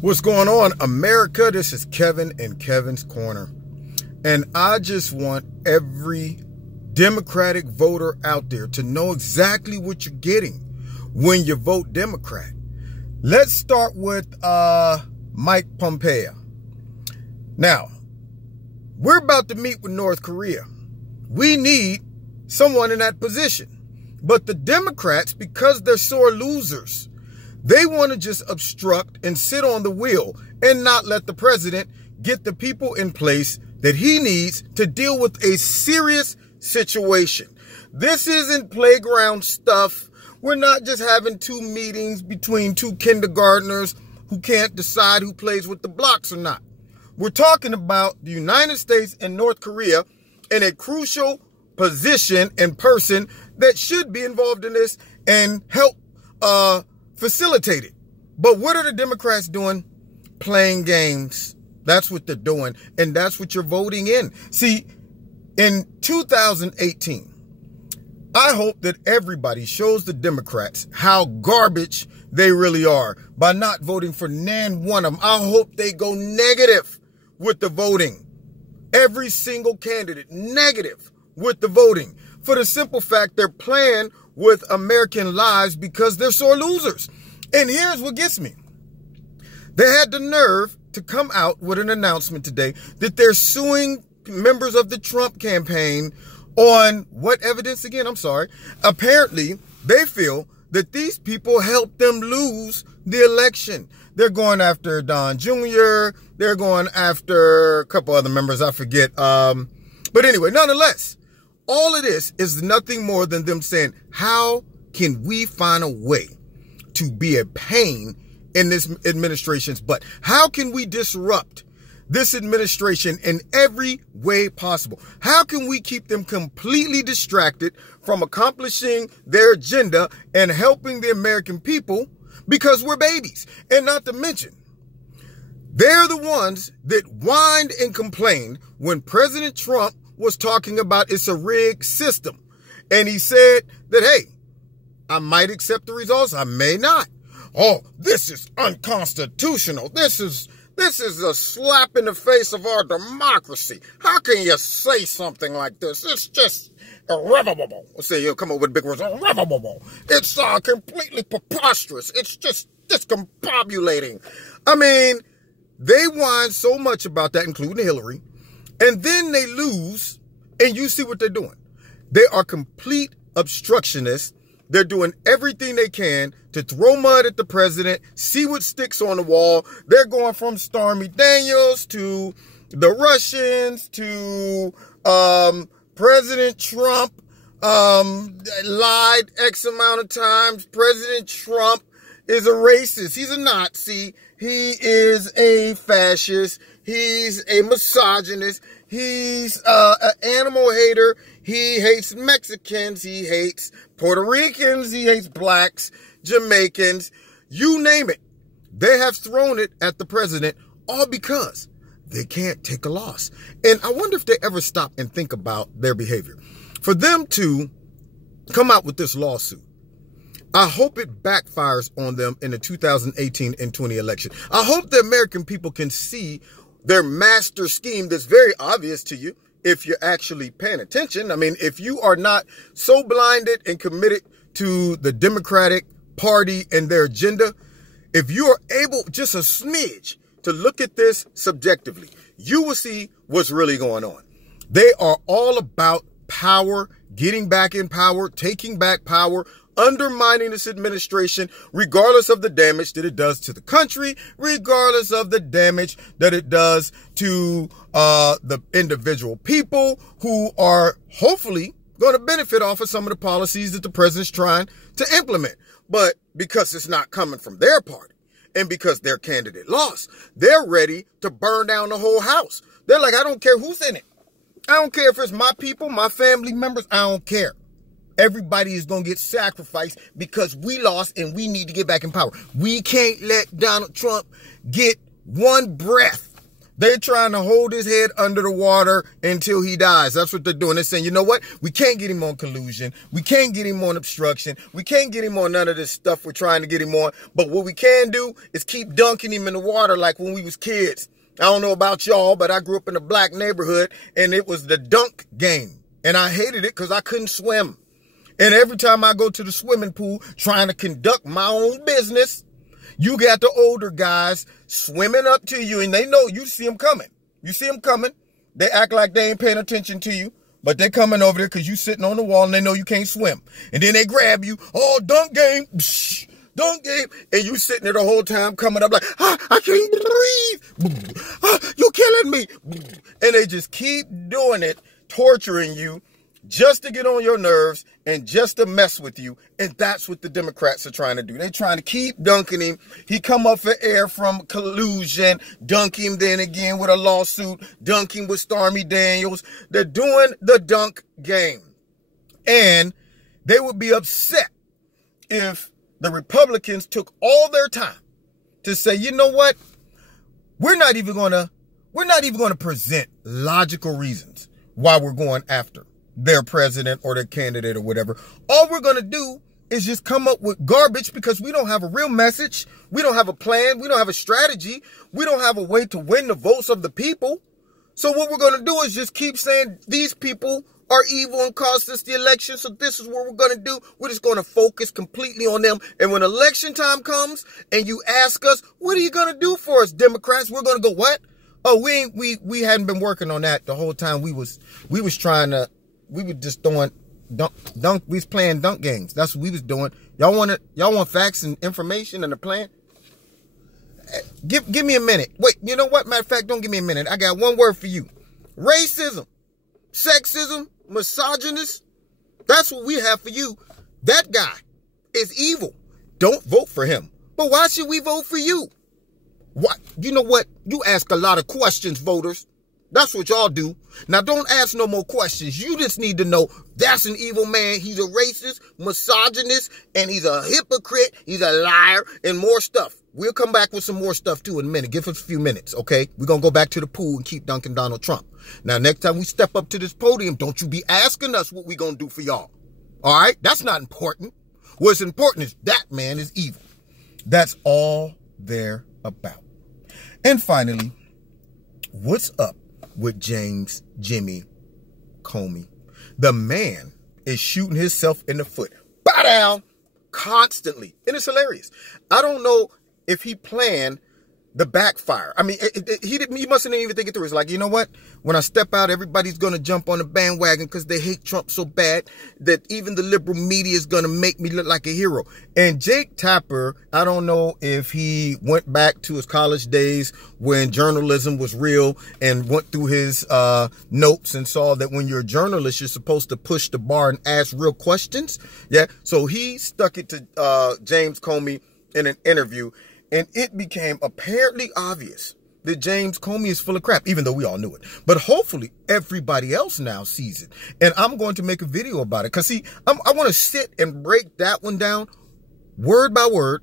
What's going on, America? This is Kevin in Kevin's Corner. And I just want every Democratic voter out there to know exactly what you're getting when you vote Democrat. Let's start with Mike Pompeo. Now, we're about to meet with North Korea. We need someone in that position. But the Democrats, because they're sore losers, they want to just obstruct and sit on the wheel and not let the president get the people in place that he needs to deal with a serious situation. This isn't playground stuff. We're not just having two meetings between two kindergartners who can't decide who plays with the blocks or not. We're talking about the United States and North Korea in a crucial position and person that should be involved in this and help facilitate it. But what are the Democrats doing? Playing games. That's what they're doing. And that's what you're voting in. See, in 2018, I hope that everybody shows the Democrats how garbage they really are by not voting for nan one of them. I hope they go negative with the voting. Every single candidate negative with the voting. For the simple fact they're playing with American lives because they're sore losers. And here's what gets me. They had the nerve to come out with an announcement today that they're suing members of the Trump campaign on what evidence again? I'm sorry. Apparently, they feel that these people helped them lose the election. They're going after Don Jr. They're going after a couple other members. I forget. But anyway, nonetheless, all of this is nothing more than them saying, how can we find a way to be a pain in this administration's butt? How can we disrupt this administration in every way possible? How can we keep them completely distracted from accomplishing their agenda and helping the American people because we're babies? And not to mention, they're the ones that whined and complained when President Trump was talking about it's a rigged system. And he said that, hey, I might accept the results, I may not. Oh, this is unconstitutional. This is a slap in the face of our democracy. How can you say something like this? It's just irrevocable. Let's say you'll come up with big words. Irrevocable. It's completely preposterous. It's just discombobulating. I mean, they whine so much about that, including Hillary, and then they lose, and you see what they're doing. They are complete obstructionists. They're doing everything they can to throw mud at the president, see what sticks on the wall. They're going from Stormy Daniels to the Russians to President Trump lied X amount of times. President Trump is a racist. He's a Nazi. He is a fascist. He's a misogynist. He's an animal hater. He hates Mexicans. He hates Puerto Ricans. He hates blacks, Jamaicans, you name it. They have thrown it at the president all because they can't take a loss. And I wonder if they ever stop and think about their behavior. For them to come out with this lawsuit, I hope it backfires on them in the 2018 and 20 election. I hope the American people can see their master scheme that's very obvious to you if you're actually paying attention. I mean, if you are not so blinded and committed to the Democratic Party and their agenda, if you are able just a smidge to look at this subjectively, you will see what's really going on. They are all about power, getting back in power, taking back power, undermining this administration, regardless of the damage that it does to the country, regardless of the damage that it does to the individual people who are hopefully going to benefit off of some of the policies that the president's trying to implement. But because it's not coming from their party and because their candidate lost, they're ready to burn down the whole house. They're like, I don't care who's in it. I don't care if it's my people, my family members. I don't care. Everybody is going to get sacrificed because we lost and we need to get back in power. We can't let Donald Trump get one breath They're trying to hold his head under the water until he dies. That's what they're doing. They're saying, you know what? We can't get him on collusion. We can't get him on obstruction. We can't get him on none of this stuff we're trying to get him on. But what we can do is keep dunking him in the water like when we was kids. I don't know about y'all, but I grew up in a black neighborhood, and it was the dunk game. And I hated it because I couldn't swim. And every time I go to the swimming pool trying to conduct my own business, you got the older guys swimming up to you, and they know you see them coming. You see them coming. They act like they ain't paying attention to you, but they're coming over there because you sitting on the wall and they know you can't swim. And then they grab you. Oh, dunk game. Psh, dunk game. And you sitting there the whole time coming up like, I can't breathe. You're killing me. And they just keep doing it, torturing you just to get on your nerves and just to mess with you. And that's what the Democrats are trying to do. They're trying to keep dunking him. He come up for air from collusion, dunk him then again with a lawsuit, dunk him with Stormy Daniels. They're doing the dunk game. And they would be upset if the Republicans took all their time to say, you know what? We're not even going to present logical reasons why we're going after their president or their candidate or whatever. All we're going to do is just come up with garbage because we don't have a real message. We don't have a plan. We don't have a strategy. We don't have a way to win the votes of the people. So what we're going to do is just keep saying these people are evil and cost us the election. So this is what we're going to do. We're just going to focus completely on them. And when election time comes and you ask us, what are you going to do for us, Democrats? We're going to go, what? Oh, we hadn't been working on that the whole time. We was just throwing dunk. We was playing dunk games. That's what we was doing. Y'all want facts and information and a plan? Give me a minute. Wait, you know what? Matter of fact, don't give me a minute. I got one word for you. Racism, sexism, misogynist. That's what we have for you. That guy is evil. Don't vote for him. But why should we vote for you? What? You know what? You ask a lot of questions, voters. That's what y'all do. Now, don't ask no more questions. You just need to know that's an evil man. He's a racist, misogynist, and he's a hypocrite. He's a liar and more stuff. We'll come back with some more stuff, too, in a minute. Give us a few minutes, okay? We're going to go back to the pool and keep dunking Donald Trump. Now, next time we step up to this podium, don't you be asking us what we're going to do for y'all. All right? That's not important. What's important is that man is evil. That's all they're about. And finally, what's up with Jimmy Comey? The man is shooting himself in the foot. Bow down constantly. And it's hilarious. I don't know if he planned the backfire. I mean, he mustn't even think it through. It's like, you know what? When I step out, everybody's going to jump on the bandwagon because they hate Trump so bad that even the liberal media is going to make me look like a hero. And Jake Tapper, I don't know if he went back to his college days when journalism was real and went through his notes and saw that when you're a journalist, you're supposed to push the bar and ask real questions. Yeah. So he stuck it to James Comey in an interview. And it became apparently obvious that James Comey is full of crap, even though we all knew it. But hopefully everybody else now sees it. And I'm going to make a video about it. Because, see, I want to sit and break that one down word by word,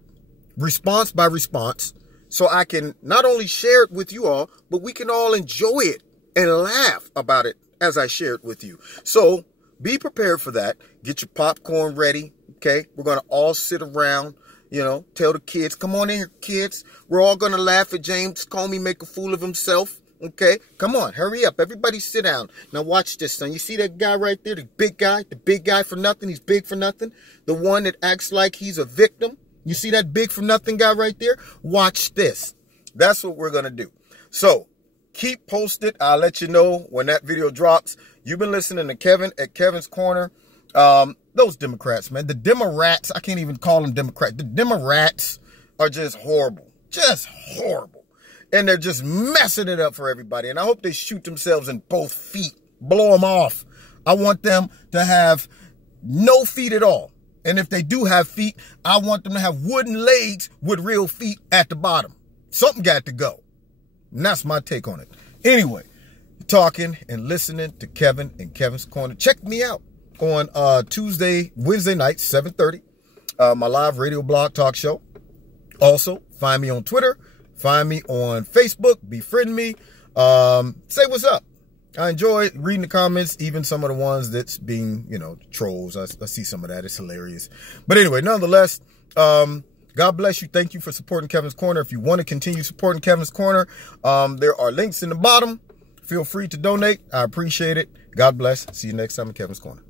response by response, so I can not only share it with you all, but we can all enjoy it and laugh about it as I share it with you. So be prepared for that. Get your popcorn ready, okay? We're going to all sit around. You know, tell the kids, come on in here, kids. We're all going to laugh at James Comey make a fool of himself. Okay, come on, hurry up. Everybody sit down. Now watch this, son. You see that guy right there, the big guy for nothing. He's big for nothing. The one that acts like he's a victim. You see that big for nothing guy right there? Watch this. That's what we're going to do. So keep posted. I'll let you know when that video drops. You've been listening to Kevin at Kevin's Corner. Those Democrats, man, the Demorats, I can't even call them Democrats. The Demorats are just horrible, and they're just messing it up for everybody. And I hope they shoot themselves in both feet, blow them off. I want them to have no feet at all. And if they do have feet, I want them to have wooden legs with real feet at the bottom. Something got to go. And that's my take on it. Anyway, talking and listening to Kevin and Kevin's Corner. Check me out on Wednesday night, 7:30, my live radio blog talk show. Also, find me on Twitter, find me on Facebook, befriend me. say what's up. I enjoy reading the comments, even some of the ones that's being, you know, trolls. I see some of that. It's hilarious. But anyway, nonetheless, God bless you. Thank you for supporting Kevin's Corner. If you want to continue supporting Kevin's Corner, there are links in the bottom. Feel free to donate. I appreciate it. God bless. See you next time in Kevin's Corner.